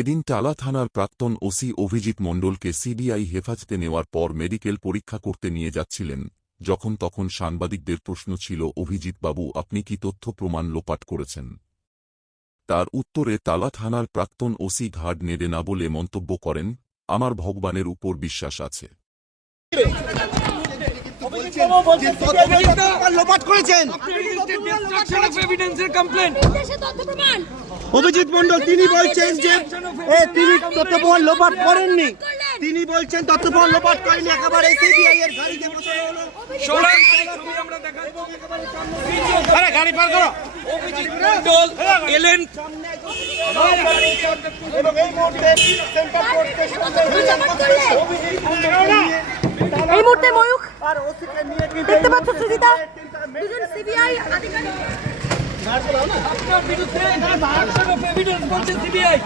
এদিন টালা থানার প্রাক্তন ওসি অভিজিৎ মণ্ডলকে সিবিআই হেফাজতে নেওয়ার পর মেডিকেল পরীক্ষা করতে নিয়ে যাচ্ছিলেন, যখন তখন সাংবাদিকদের প্রশ্ন ছিল, অভিজিৎ বাবু, আপনি কি তথ্য প্রমাণ লোপাট করেছেন? তার উত্তরে টালা থানার প্রাক্তন ওসি ঘাড় নেড়ে না বলে মন্তব্য করেন, আমার ভগবানের উপর বিশ্বাস আছে। অভিজিৎ মণ্ডল তিনি বলছেন যে তিনি তথ্য প্রমাণ লোপাট করেননি, তিনি বলছেন তথ্য প্রমাণ লোপাট করেননি, একেবারে সিবিআই এর গাড়িতে বসানো হলো। গাড়ি পার করো। অভিজিৎ মণ্ডল এলেন এই মুহূর্তে ময়ূখ দেখতে পাচ্ছ সুজিতা, দুজন সিবিআই আধিকারিক আপনার বিরুদ্ধে এভিডেন্স বলছে সিবিআই।